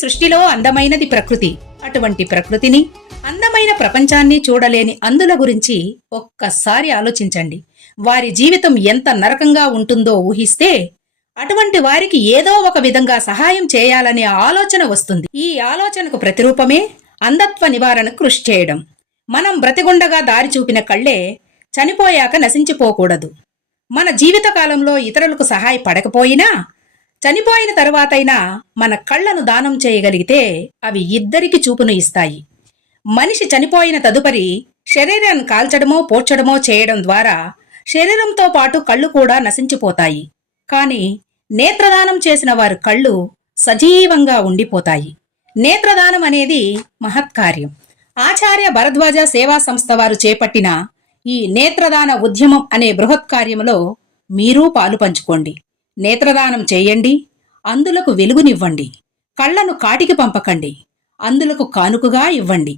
సృష్టిలో అందమైనది ప్రకృతి. అటువంటి ప్రకృతిని, అందమైన ప్రపంచాన్ని చూడలేని అంధుల గురించి ఒక్కసారి ఆలోచించండి. వారి జీవితం ఎంత నరకంగా ఉంటుందో ఊహిస్తే అటువంటి వారికి ఏదో ఒక విధంగా సహాయం చేయాలనే ఆలోచన వస్తుంది. ఈ ఆలోచనకు ప్రతిరూపమే అంధత్వ నివారణకు కృషి చేయడం. మనం బ్రతిగుండగా దారి చూపిన కళ్ళే చనిపోయాక నశించిపోకూడదు. మన జీవితకాలంలో ఇతరులకు సహాయపడకపోయినా చనిపోయిన తరువాతైనా మన కళ్లను దానం చేయగలిగితే అవి ఇద్దరికి చూపును ఇస్తాయి. మనిషి చనిపోయిన తదుపరి శరీరాన్ని కాల్చడమో పోడ్చడమో చేయడం ద్వారా శరీరంతో పాటు కళ్ళు కూడా నశించిపోతాయి. కాని నేత్రదానం చేసిన వారి కళ్ళు సజీవంగా ఉండిపోతాయి. నేత్రదానం అనేది మహత్కార్యం. ఆచార్య భరద్వాజ సేవా సంస్థ వారు చేపట్టిన ఈ నేత్రదాన ఉద్యమం అనే బృహత్కార్యములో మీరూ పాలు పంచుకోండి. నేత్రదానం చేయండి. అంధులకు వెలుగునివ్వండి. కళ్లను కాటికి పంపకండి. అంధులకు కానుకగా ఇవ్వండి.